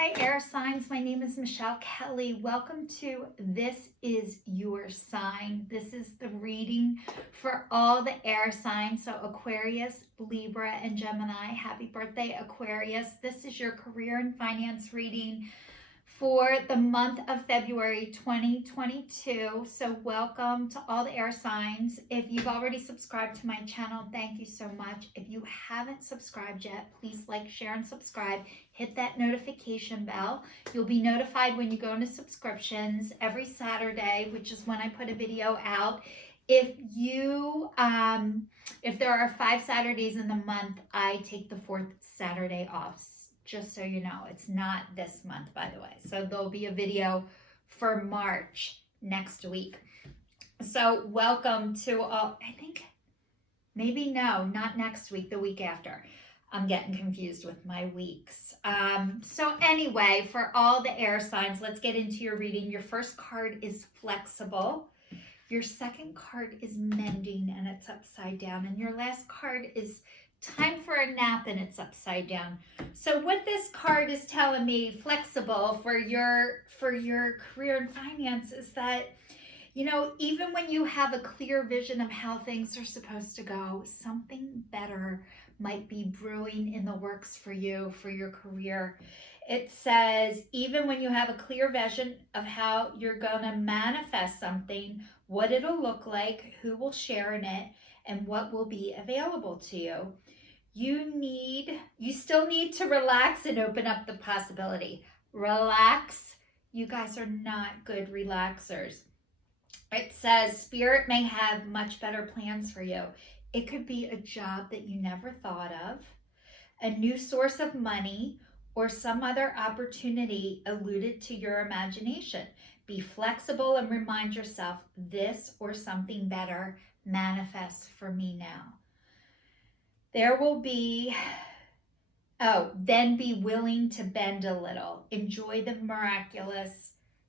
Hi, air signs. My name is Michelle Kelly. Welcome to This Is Your Sign. This is the reading for all the air signs. So Aquarius, Libra, and Gemini. Happy birthday, Aquarius. This is your career and finance reading for the month of February 2022. So welcome to all the air signs. If you've already subscribed to my channel, thank you so much. If you haven't subscribed yet, please like, share, and subscribe. Hit that notification bell. You'll be notified when you go into subscriptions every Saturday, which is when I put a video out. If there are 5 Saturdays in the month, I take the 4th Saturday off. Just so you know, it's not this month, by the way. So there'll be a video for March next week. So welcome to all, I think, maybe no, not next week, the week after. I'm getting confused with my weeks. So anyway, for all the air signs, let's get into your reading. Your first card is flexible. Your second card is mending, and it's upside down. And your last card is time for a nap, and it's upside down. So what this card is telling me, flexible, for your career and finance, is that, you know, even when you have a clear vision of how things are supposed to go, something better might be brewing in the works for you, for your career. It says, even when you have a clear vision of how you're going to manifest something, what it'll look like, who will share in it, and what will be available to you. You still need to relax and open up the possibility. Relax. You guys are not good relaxers. It says spirit may have much better plans for you. It could be a job that you never thought of, a new source of money, or some other opportunity alluded to your imagination. Be flexible and remind yourself, this or something better manifests for me now. There will be, then be willing to bend a little. Enjoy the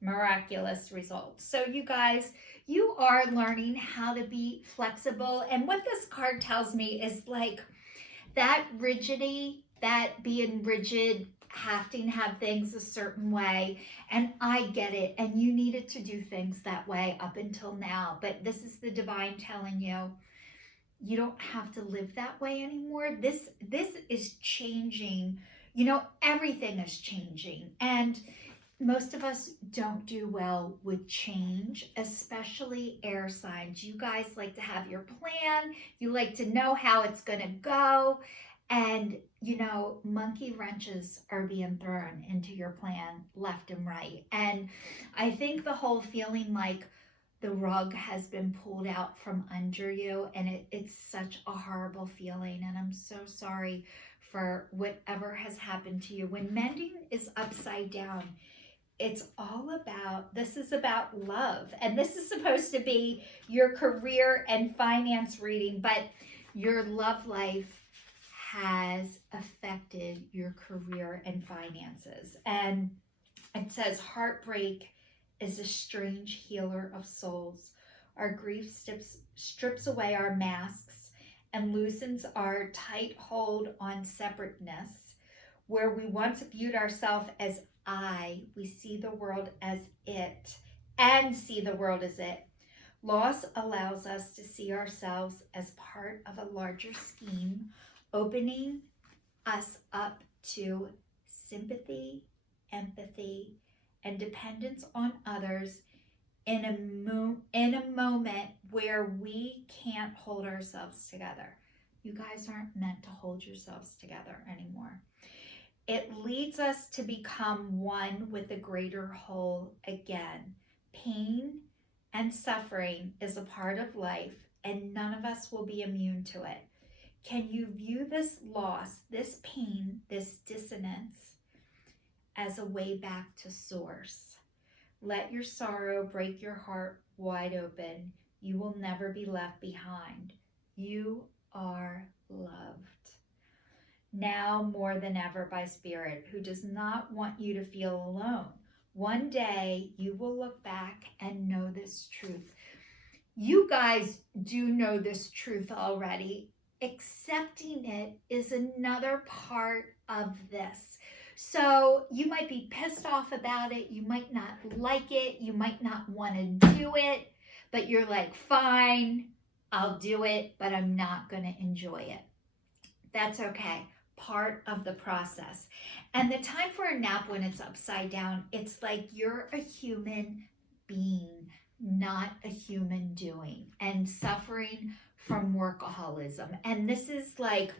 miraculous results. So you guys, you are learning how to be flexible. And what this card tells me is like that rigidity, that being rigid, having to have things a certain way. And I get it. And you needed to do things that way up until now. But this is the divine telling you, you don't have to live that way anymore. This is changing. You know, everything is changing. And most of us don't do well with change, especially air signs. You guys like to have your plan. You like to know how it's going to go. And, you know, monkey wrenches are being thrown into your plan left and right. And I think the whole feeling like the rug has been pulled out from under you, and it's such a horrible feeling. And I'm so sorry for whatever has happened to you. When mending is upside down, it's all about, this is about love. And this is supposed to be your career and finance reading, but your love life has affected your career and finances. And it says heartbreak is a strange healer of souls. Our grief strips away our masks and loosens our tight hold on separateness. Where we once viewed ourselves as I, we see the world as it, and see the world as it. Loss allows us to see ourselves as part of a larger scheme, opening us up to sympathy, empathy, and dependence on others in a moment where we can't hold ourselves together. You guys aren't meant to hold yourselves together anymore. It leads us to become one with a greater whole again. Pain and suffering is a part of life, and none of us will be immune to it. Can you view this loss, this pain, this dissonance as a way back to source? Let your sorrow break your heart wide open. You will never be left behind. You are loved. Now more than ever by Spirit, who does not want you to feel alone. One day you will look back and know this truth. You guys do know this truth already. Accepting it is another part of this. So you might be pissed off about it. You might not like it. You might not want to do it, but you're like, fine, I'll do it, but I'm not going to enjoy it. That's okay. Part of the process. And the time for a nap when it's upside down, it's like you're a human being, not a human doing, and suffering from workaholism. And this is like,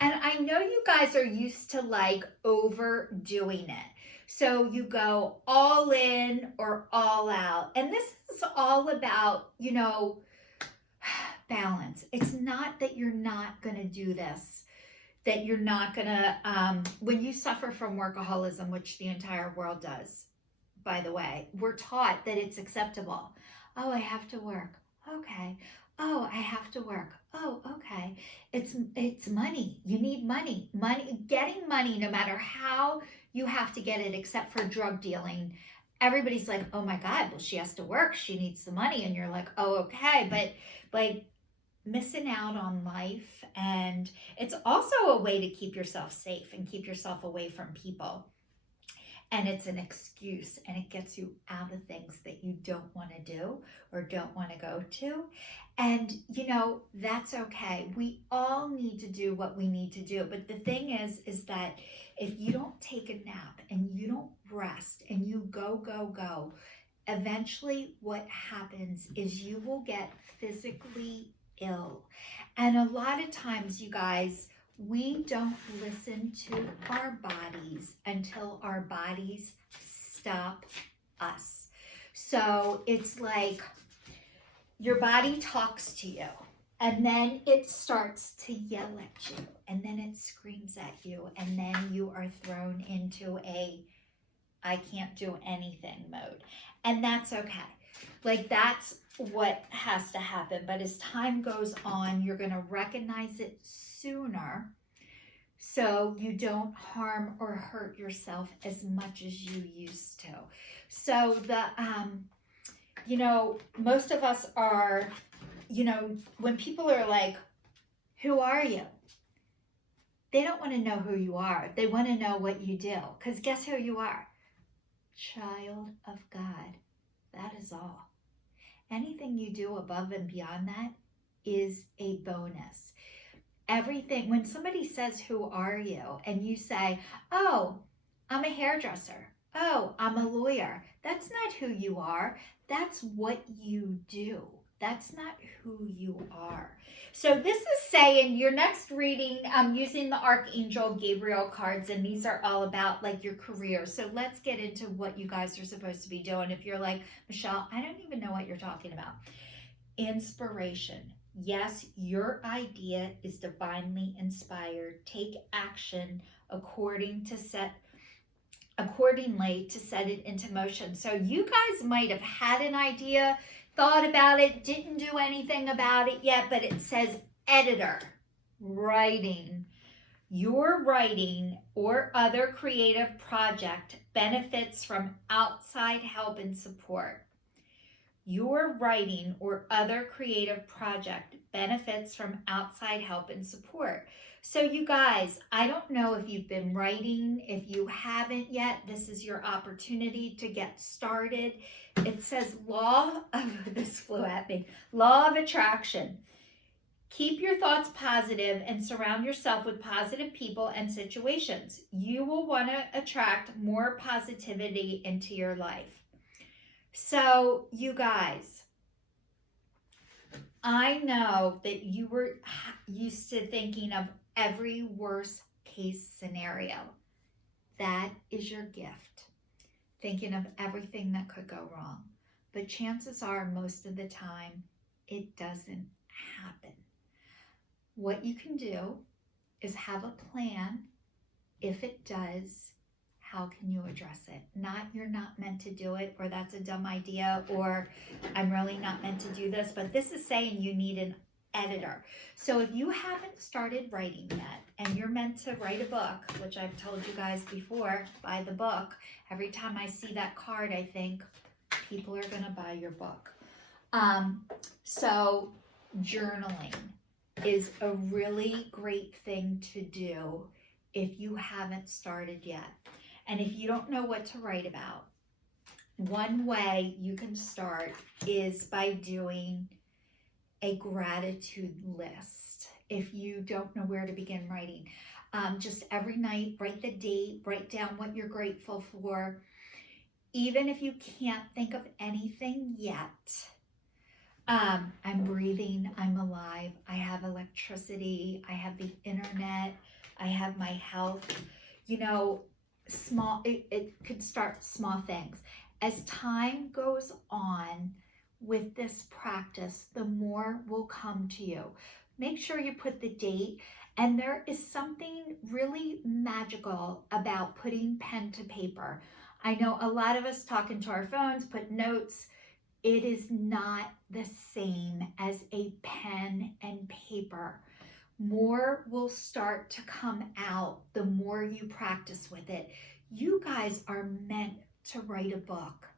and I know you guys are used to like overdoing it. So you go all in or all out. And this is all about, you know, balance. It's not that you're not going to do this, that you're not going to, when you suffer from workaholism, which the entire world does, by the way, we're taught that it's acceptable. Oh, I have to work. Okay. Oh, I have to work. Oh, okay. It's money. You need money. Getting money, no matter how you have to get it, except for drug dealing. Everybody's like, oh my God, well, she has to work. She needs the money. And you're like, oh, okay. But like missing out on life. And it's also a way to keep yourself safe and keep yourself away from people. And it's an excuse, and it gets you out of things that you don't want to do or don't want to go to. And, you know, that's okay. We all need to do what we need to do. But the thing is that if you don't take a nap and you don't rest and you go, eventually what happens is you will get physically ill. And a lot of times, you guys, we don't listen to our bodies until our bodies stop us. So it's like your body talks to you, and then it starts to yell at you, and then it screams at you, and then you are thrown into a I can't do anything mode. And that's okay. Like, that's what has to happen. But as time goes on, you're going to recognize it sooner, so you don't harm or hurt yourself as much as you used to. So the, you know, most of us are, you know, when people are like, who are you? They don't want to know who you are. They want to know what you do. Because guess who you are? Child of God. That is all. Anything you do above and beyond that is a bonus. Everything, when somebody says, who are you? And you say, oh, I'm a hairdresser. Oh, I'm a lawyer. That's not who you are. That's what you do. That's not who you are. So this is saying your next reading, I'm using the Archangel Gabriel cards, and these are all about like your career. So let's get into what you guys are supposed to be doing. If you're like, Michelle, I don't even know what you're talking about. Inspiration. Yes, your idea is divinely inspired. Take action accordingly to set it into motion. So you guys might have had an idea, thought about it, didn't do anything about it yet, but it says editor, writing. Your writing or other creative project benefits from outside help and support. Your writing or other creative project benefits from outside help and support. So you guys, I don't know if you've been writing. If you haven't yet, this is your opportunity to get started. It says this flew at me, law of attraction. Keep your thoughts positive and surround yourself with positive people and situations. You will want to attract more positivity into your life. So you guys, I know that you were used to thinking of every worst case scenario. That is your gift. Thinking of everything that could go wrong. But chances are, most of the time, it doesn't happen. What you can do is have a plan. If it does, how can you address it? Not you're not meant to do it, or that's a dumb idea, or I'm really not meant to do this. But this is saying you need an editor. So if you haven't started writing yet, and you're meant to write a book, which I've told you guys before, buy the book. Every time I see that card, I think people are going to buy your book. So journaling is a really great thing to do if you haven't started yet. And if you don't know what to write about, one way you can start is by doing a gratitude list. If you don't know where to begin writing, just every night, write the date, write down what you're grateful for. Even if you can't think of anything yet, I'm breathing, I'm alive, I have electricity, I have the internet, I have my health. You know, it could start small things. As time goes on with this practice, the more will come to you. Make sure you put the date, and there is something really magical about putting pen to paper. I know a lot of us talk into our phones, put notes. It is not the same as a pen and paper. More will start to come out the more you practice with it. You guys are meant to write a book.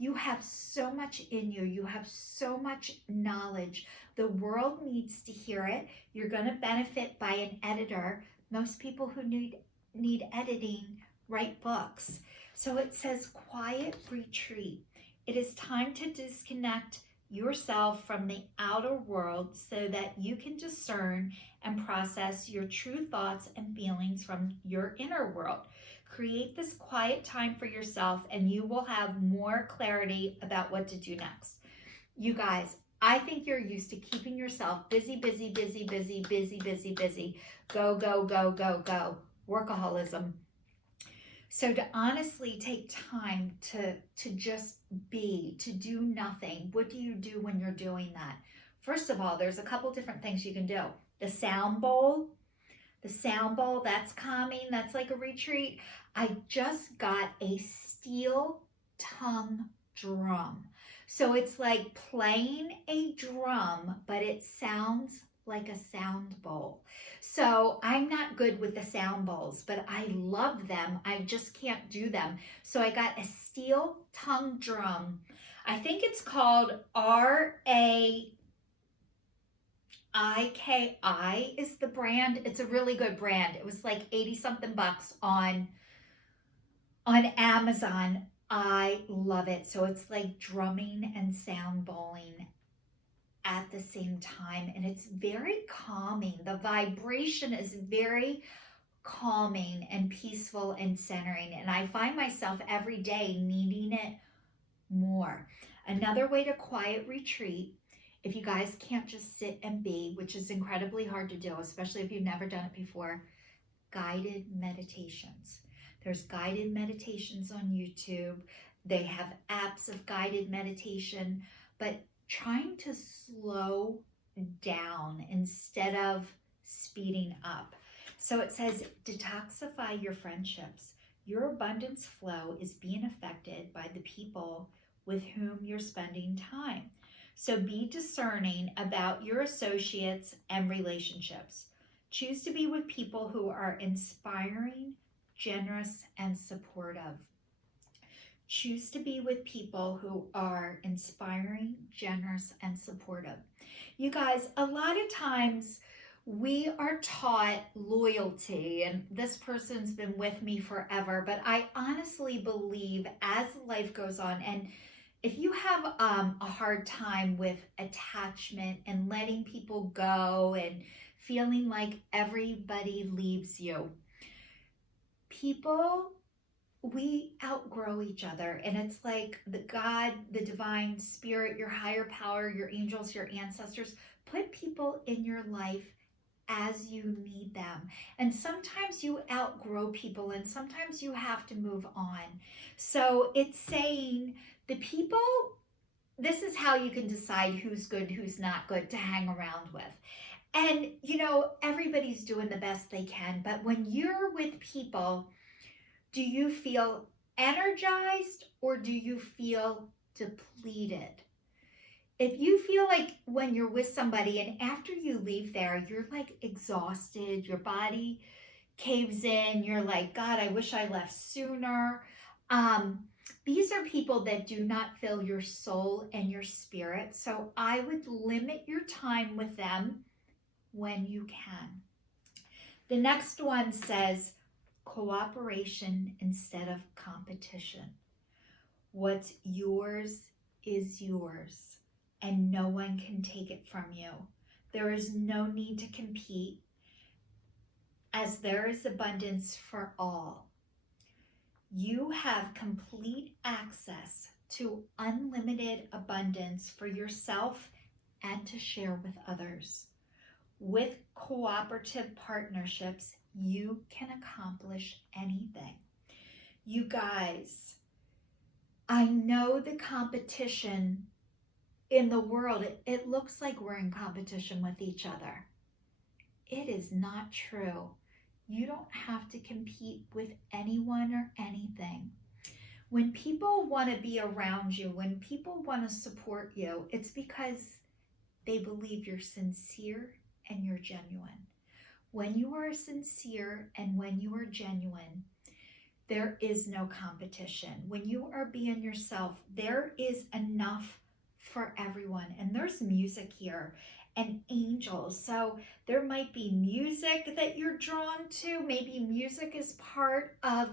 You have so much in you. You have so much knowledge. The world needs to hear it. You're going to benefit by an editor. Most people who need editing write books. So it says quiet retreat. It is time to disconnect yourself from the outer world so that you can discern and process your true thoughts and feelings from your inner world. Create this quiet time for yourself and you will have more clarity about what to do next. You guys, I think you're used to keeping yourself busy, busy, busy, busy, busy, busy, busy. Go, go, go, go, go. Workaholism. So to honestly take time to just be, to do nothing. What do you do when you're doing that? First of all, there's a couple different things you can do. The sound bowl, that's calming. That's like a retreat. I just got a steel tongue drum. So it's like playing a drum, but it sounds like a sound bowl. So I'm not good with the sound bowls, but I love them. I just can't do them. So I got a steel tongue drum. I think it's called RAIKI is the brand. It's a really good brand. It was like 80 something bucks on Amazon. I love it. So it's like drumming and sound bowling at the same time, and it's very calming. The vibration is very calming and peaceful and centering, and I find myself every day needing it more. Another way to quiet retreat, if you guys can't just sit and be, which is incredibly hard to do, especially if you've never done it before, guided meditations. There's guided meditations on YouTube. They have apps of guided meditation, but trying to slow down instead of speeding up. So it says, detoxify your friendships. Your abundance flow is being affected by the people with whom you're spending time. So be discerning about your associates and relationships. Choose to be with people who are inspiring, generous, and supportive. Choose to be with people who are inspiring, generous, and supportive. You guys, a lot of times we are taught loyalty, and this person's been with me forever, but I honestly believe as life goes on, and if you have a hard time with attachment and letting people go and feeling like everybody leaves you, we outgrow each other, and it's like the God, the divine spirit, your higher power, your angels, your ancestors put people in your life as you need them. And sometimes you outgrow people, and sometimes you have to move on. So it's saying the people, this is how you can decide who's good, who's not good to hang around with. And you know, everybody's doing the best they can, but when you're with people, do you feel energized or do you feel depleted? If you feel like when you're with somebody and after you leave there, you're like exhausted, your body caves in, you're like, God, I wish I left sooner. These are people that do not fill your soul and your spirit. So I would limit your time with them when you can. The next one says, cooperation instead of competition. What's yours is yours, and no one can take it from you. There is no need to compete, as there is abundance for all. You have complete access to unlimited abundance for yourself and to share with others. With cooperative partnerships, you can accomplish anything. You guys, I know the competition in the world, it looks like we're in competition with each other. It is not true. You don't have to compete with anyone or anything. When people want to be around you, when people want to support you, it's because they believe you're sincere and you're genuine. When you are sincere and when you are genuine, there is no competition. When you are being yourself, there is enough for everyone. And there's music here and angels. So there might be music that you're drawn to. Maybe music is part of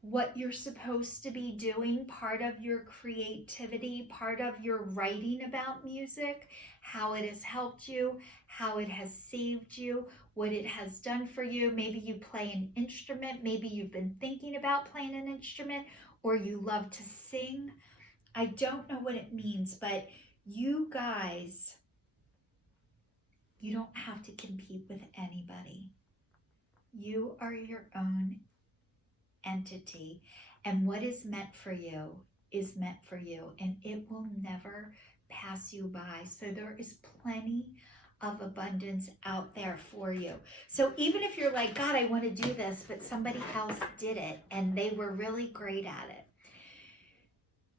what you're supposed to be doing, part of your creativity, part of your writing about music, how it has helped you, how it has saved you, what it has done for you. Maybe you play an instrument, maybe you've been thinking about playing an instrument, or you love to sing. I don't know what it means, but you guys, you don't have to compete with anybody. You are your own entity, and what is meant for you is meant for you, and it will never pass you by. So there is plenty of abundance out there for you. So even if you're like, God, I want to do this, but somebody else did it and they were really great at it.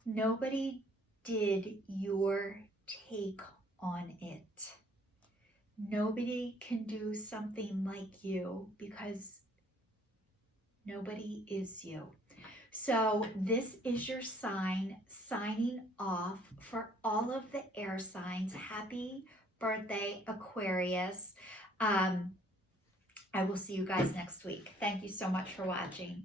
Nobody did your take on it. Nobody can do something like you because nobody is you. So this is your sign, signing off for all of the air signs. Happy birthday, Aquarius. I will see you guys next week. Thank you so much for watching.